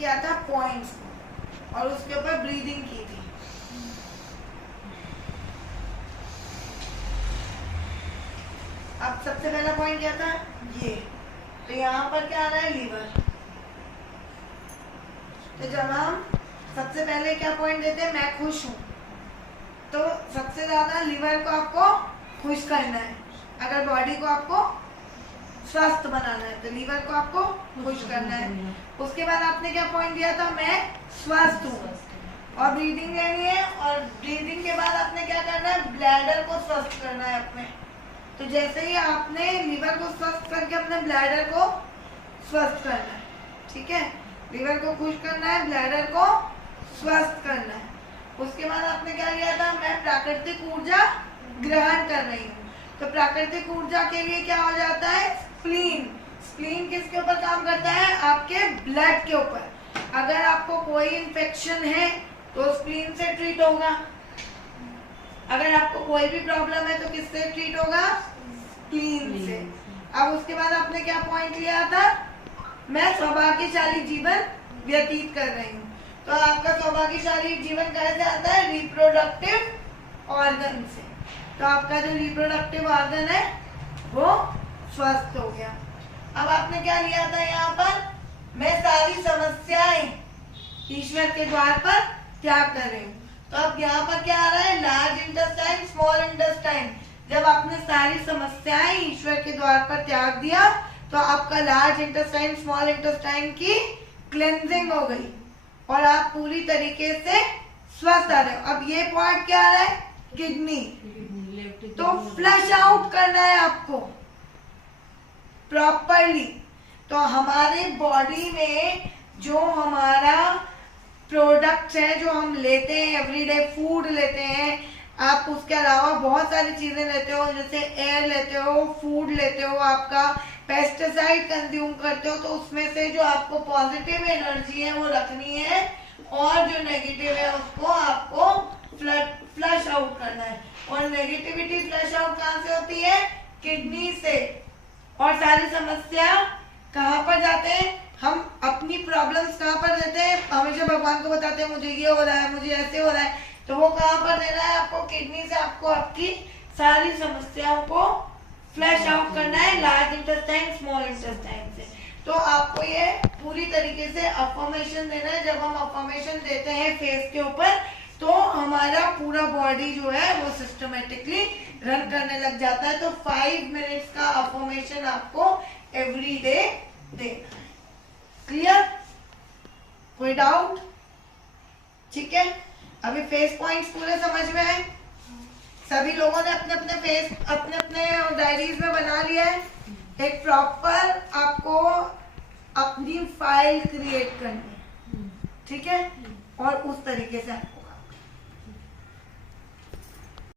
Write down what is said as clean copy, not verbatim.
किया था पॉइंट्स और उसके ऊपर ब्रीदिंग की थी। अब सबसे पहला पॉइंट क्या था, ये। तो यहाँ पर क्या आ रहा है, लीवर। तो जब हम सबसे पहले क्या पॉइंट देते हैं, मैं खुश हूँ, तो सबसे ज्यादा लीवर को आपको खुश करना है। अगर बॉडी को आपको स्वस्थ बनाना है तो लीवर को आपको खुश करना है। उसके बाद आपने क्या पॉइंट दिया था, मैं स्वस्थ हूँ, और ब्रीदिंग लेनी है। और ब्रीदिंग के बाद आपने क्या करना है, ब्लैडर को स्वस्थ करना है अपने। तो जैसे ही आपने लीवर को स्वस्थ करके अपने ब्लैडर को स्वस्थ करना है, ठीक है। लीवर को खुश करना है, ब्लैडर को स्वस्थ करना है। उसके बाद आपने क्या किया था, मैं प्राकृतिक ऊर्जा ग्रहण कर रही हूँ। तो प्राकृतिक ऊर्जा के लिए क्या हो जाता है, स्प्लीन। स्प्लीन किसके ऊपर काम करता है, आपके ब्लड के ऊपर। अगर आपको कोई इन्फेक्शन है तो स्प्लीन से ट्रीट होगा। अगर आपको कोई भी प्रॉब्लम है तो किससे ट्रीट होगा, स्प्लीन से। अब उसके बाद आपने क्या पॉइंट लिया था, मैं सौभाग्यशाली जीवन व्यतीत कर रही हूँ। तो आपका सौभाग्यशाली जीवन कैसे आता है, रिप्रोडक्टिव ऑर्गन से। तो आपका जो रिप्रोडक्टिव ऑर्गन है वो स्वस्थ हो गया। अब आपने क्या लिया था यहाँ पर, मैं सारी समस्याएं ईश्वर के द्वार पर त्याग कर रही हूँ। तो अब यहाँ पर क्या आ रहा है, लार्ज इंटेस्टाइन, स्मॉल इंटेस्टाइन। जब आपने सारी समस्याएं ईश्वर के द्वार पर त्याग दिया तो आपका लार्ज इंटेस्टाइन, स्मॉल इंटेस्टाइन की क्लेंजिंग हो गई और आप पूरी तरीके से स्वस्थ आ रहे हो। अब ये पार्ट क्या आ रहा है, किडनी। तो फ्लश आउट करना है आपको प्रॉपरली। तो हमारे बॉडी में जो हमारा प्रोडक्ट्स है, जो हम लेते हैं, एवरीडे फूड लेते हैं, आप उसके अलावा बहुत सारी चीजें लेते हो, जैसे एयर लेते हो, फूड लेते हो, आपका पेस्टिसाइड कंज्यूम करते हो। तो उसमें से जो आपको पॉजिटिव एनर्जी है वो रखनी है और जो नेगेटिव है उसको आपको फ्लश आउट करना है। और नेगेटिविटी फ्लश आउट कहाँ से होती है, किडनी से। और सारी समस्या कहाँ पर जाते हैं, हम अपनी प्रॉब्लम्स कहाँ पर देते हैं, हमेशा भगवान को बताते हैं मुझे ये हो रहा है, मुझे ऐसे हो रहा है। तो वो कहाँ पर देना है आपको, किडनी से। आपको आपकी सारी समस्याओं को फ्लश आउट करना है, लार्ज इंटेस्टाइन, स्मॉल इंटेस्टाइन से। तो आपको ये पूरी तरीके से अफर्मेशन देना है। जब हम अफर्मेशन देते हैं फेस के ऊपर तो हमारा पूरा बॉडी जो है वो सिस्टमेटिकली रन करने लग जाता है। तो 5 मिनट्स का अफर्मेशन आपको एवरी डे देना है। क्लियर, कोई डाउट, ठीक है। अभी फेस पॉइंट्स पूरे समझ में आए, सभी लोगों ने अपने अपने फेस अपने अपने डायरीज में बना लिया है। एक प्रॉपर आपको अपनी फाइल क्रिएट करनी है, ठीक है, और उस तरीके से आपको